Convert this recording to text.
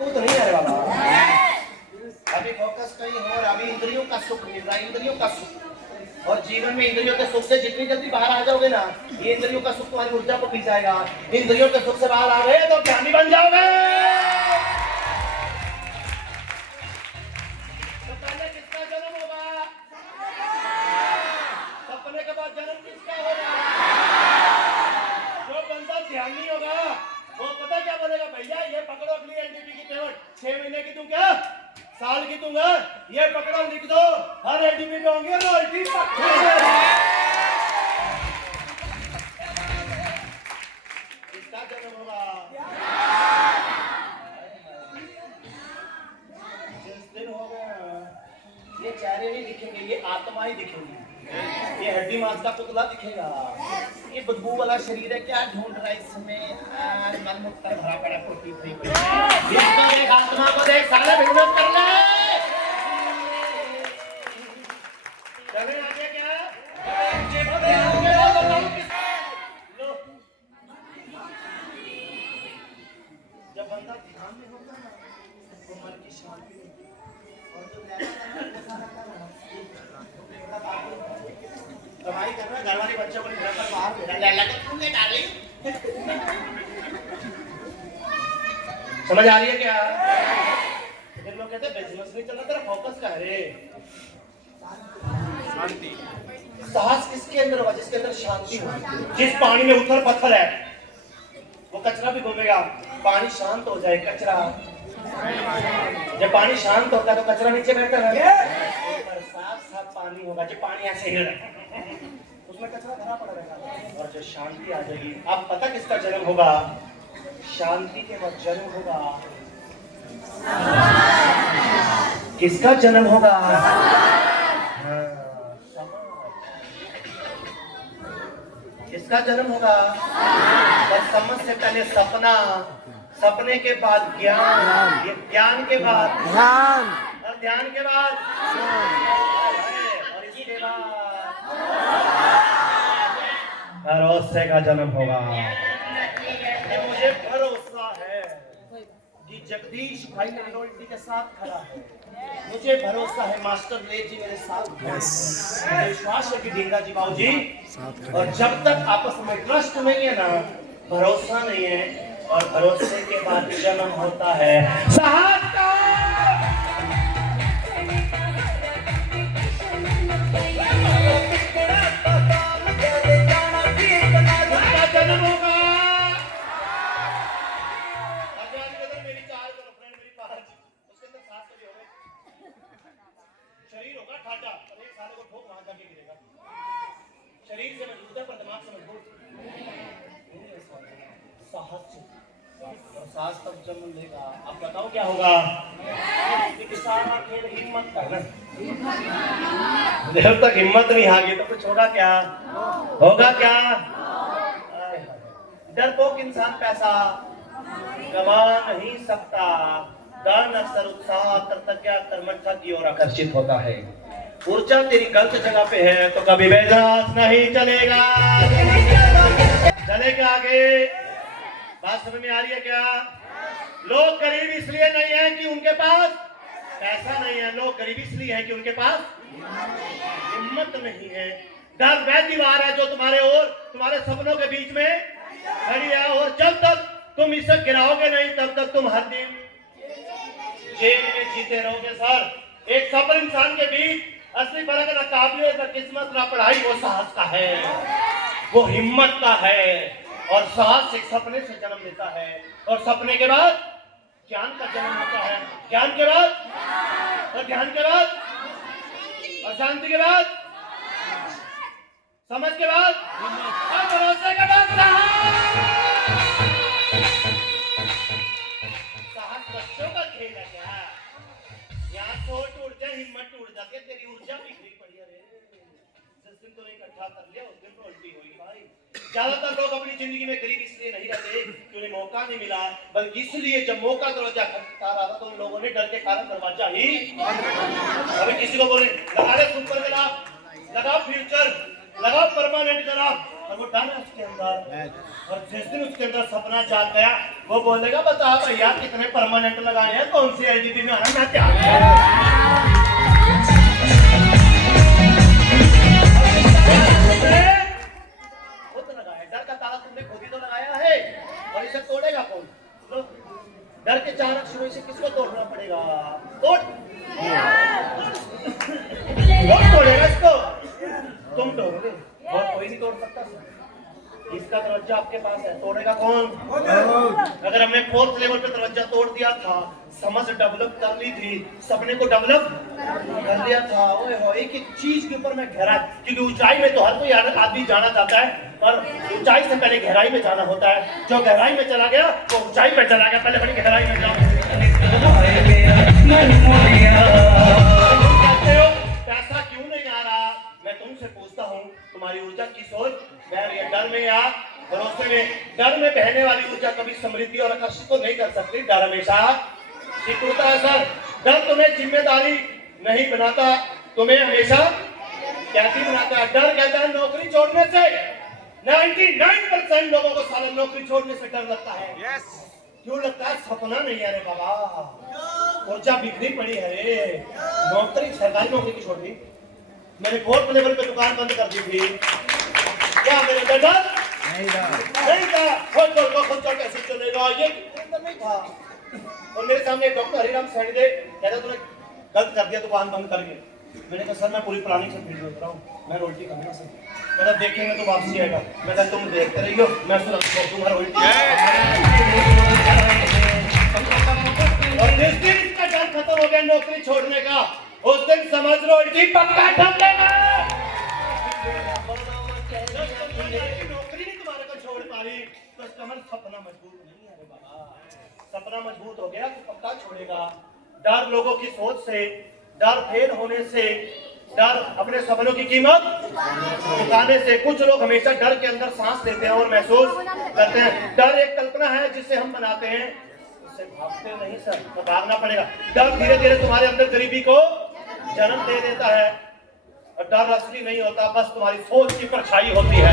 तू तो नहीं आ रहा बाबा। अभी फोकस कहीं और, अभी इंद्रियों का सुख मिल रहा है, इंद्रियों का सुख। और जीवन में इंद्रियों के सुख से जितनी जल्दी बाहर आ जाओगे ना, ये इंद्रियों का सुख तुम्हारी ऊर्जा को पी जाएगा। इंद्रियों के सुख से बाहर आ गए तो ज्ञानी बन जाओगे। तो पहले किसका जन्म होगा? सपने के बाद जन्म किसका होगा? जो बंदा ध्यानी होगा वो पता क्या बोलेगा, भैया ये पकड़ो अगली एनडीपी की पेमेंट 6 महीने की, तुम क्या साल की दूंगा, ये पकड़ो लिख दो, हर एडीपी में होंगे रॉयल्टी पक्की। इसका जन्म होगा जिस दिन होगा। ये चेहरे नहीं दिखेंगे, ये आत्मा ही दिखेगी। ये हड्डी मांस का पुतला दिखेगा। ये बदबू वाला शरीर है, क्या ढूंढ रहा है इसमें? मन मुक्त भरा पड़ा पुट्टी फ्री पड़ी। इसका एक आत्मा को देख, साले मेहनत कर ले। चले आगे क्या? लो, जब बंदा ध्यान में होता है तो मन की शांति होती है। और जो कमाई कर रहा है, घर वाले बच्चों को घर पर बाहर भेजा डाली। समझ आ रही है क्या? फिर लोग कहते हैं बिजनेस नहीं चला, तेरा फोकस कहाँ है? शांति। साहस किसके अंदर होगा? जिसके अंदर शांति हो। जिस पानी में उथल पत्थर है वो कचरा भी घूमेगा। पानी शांत हो जाए, कचरा, जब पानी शांत होता है तो कचरा नीचे बैठता है। साफ साफ पानी होगा, जब पानी ऐसे हिल रहा है उसमें कचरा भरा पड़ा रहेगा। और जो शांति आ जाएगी, अब पता किसका जन्म होगा? शांति के बाद जन्म होगा किसका जन्म होगा? किसका जन्म होगा? और समझ से पहले सपना, सपने के बाद ज्ञान, ज्ञान के बाद ध्यान, और ध्यान के बाद और इसके बाद भरोसे का जन्म होगा। मुझे भरोसा है कि जगदीश भाई लॉयल्टी के साथ खड़ा है। मुझे भरोसा है मास्टर ले जी मेरे साथ खड़े हैं। विश्वास है कि ढींगा जी बाबू जी। और जब तक आपस में ट्रस्ट नहीं है ना, भरोसा नहीं है, और भरोसे के बाद जन्म होता है साहस का। जन्म होगा। मेरी 4 गर्लफ्रेंड, मेरी 5, उसके अंदर सास कभी हो गए। शरीर होगा ठाटा, पर एक साले को ठोक वहां जाके गिरेगा। शरीर से मजबूत है पर दिमाग से मजबूत। साहस से, और साहस तब जन्म लेगा। अब बताओ क्या होगा? सारा खेल हिम्मत का ना। जब तक हिम्मत नहीं आगे तो कुछ होगा क्या? होगा क्या? डरपोक इंसान पैसा कमा नहीं सकता। धन अक्सर उत्साह, कृतज्ञता, कर्मठता की ओर आकर्षित होता है। ऊर्जा तेरी गलत जगह पे है तो कभी बेजास नहीं चलेगा। चलेगा आगे। बात समझ में आ रही है क्या? लोग गरीब इसलिए नहीं है कि उनके पास पैसा नहीं है, लोग गरीब इसलिए है कि उनके पास हिम्मत नहीं है। डर वह दीवार है जो तुम्हारे और तुम्हारे सपनों के बीच में खड़ी है, और जब तक तुम इसे गिराओगे नहीं तब तक तुम हर दिन जेल में जीते रहोगे। सर, एक सफल इंसान के बीच असली फर्क ना काबिलियत, ना किस्मत, ना पढ़ाई, वो साहस का है, वो हिम्मत का है। और साहस एक सपने से जन्म लेता है, और सपने के बाद ज्ञान का जन्म होता है, ज्ञान के बाद और ध्यान के बाद और शांति के बाद समझ के बाद और भरोसे के बाद साहस बच्चों का खेल है क्या? यहाँ सोच टूट जाए, हिम्मत टूट जाती है, तेरी ऊर्जा बिखरी पड़ी है। जिस दिन तो इकट्ठा कर लिया उस दिन तो उल्टी हुई भाई। ज्यादातर लोग अपनी जिंदगी में गरीब इसलिए नहीं रहते कि उन्हें मौका नहीं मिला, बल्कि इसलिए जब मौका दरवाजा खटखटा रहा था तो उन लोगों ने डर के कारण दरवाजा ही अभी किसी को बोले लगा ले सुपर ग्राफ, लगाओ फ्यूचर, लगाओ परमानेंट ग्राफ, और वो डर है उसके अंदर। और जिस दिन उसके अंदर सपना जाग गया, वो बोलेगा बता भैया कितने परमानेंट लगाए हैं, कौन सी एलजीबी में आना, मैं तैयार हूं। खुद लगाया डर का ताला, तुमने खुद ही तो लगाया है, और इसे तोड़ेगा कौन? लो, डर के 4 अक्षरों से किसको तोड़ना पड़ेगा? तोड़, कौन तोड़ेगा इसको? तुम तोड़ोगे, और कोई नहीं तोड़ सकता। इसका दरवाजा आपके पास है, तोड़ेगा कौन? अगर हमने 4th लेवल पे दरवाजा तोड़ दिया था, समझ डेवलप कर ली थी, सपने को डेवलप कर लिया था, ओए हो, एक एक चीज के ऊपर मैं गहरा, क्योंकि ऊंचाई में तो हर कोई आदमी जाना चाहता है, पर ऊंचाई से पहले गहराई में जाना होता है। जो गहराई में चला गया वो ऊंचाई पे चला गया, पहले बड़ी गहराई में जाओ। पैसा क्यों नहीं आ रहा? मैं तुमसे पूछता हूँ, तुम्हारी ऊर्जा की सोच डर में या भरोसे में? डर में बहने वाली ऊर्जा कभी समृद्धि और आकर्षित को नहीं कर सकती। डर हमेशा सिकुड़ता है सर। डर तुम्हें जिम्मेदारी नहीं बनाता, तुम्हें हमेशा कैदी बनाता है। डर कहता है नौकरी छोड़ने से 99% लोगों को साला नौकरी छोड़ने से डर लगता है। क्यों लगता है? सपना नहीं है रे बाबा, ऊर्जा बिखरी पड़ी है रे। नौकरी, सरकारी नौकरी की छोड़ दी मैंने, 4th लेवल पे दुकान बंद कर दी थी। क्या मेरे अंदर डर नहीं था? खुद कैसे चलेगा, ये अंदर नहीं था। और मेरे सामने डॉक्टर हरिराम सैनी दे कहता तूने गलत कर दिया दुकान बंद करके। मैंने कहा सर मैं पूरी प्लानिंग से फील्ड में उतरा हूँ, मैं रोटी करना सर। कहता देखेंगे तो वापसी आएगा। मैं कहा तुम देखते रहियो, मैं सुरक्षित दूंगा रोटी। और जिस दिन इसका डर खत्म हो गया नौकरी छोड़ने का, उस दिन समझ लो उल्टी पक्का ठोक देगा। नौकरी नहीं तुम्हारे को छोड़ पा रही तो इसका मतलब सपना मजबूत नहीं है रे बाबा। सपना मजबूत हो गया तो पक्का छोड़ेगा। डर लोगों की सोच से, डर फेल होने से, डर अपने सपनों की कीमत चुकाने से। कुछ लोग हमेशा डर के अंदर सांस लेते हैं और महसूस करते हैं। डर एक कल्पना है जिसे हम बनाते हैं, उससे भागते नहीं सर, तो भागना पड़ेगा। डर धीरे धीरे तुम्हारे अंदर गरीबी को जन्म दे देता है। और डर असली नहीं होता, बस तुम्हारी सोच की परछाई होती है।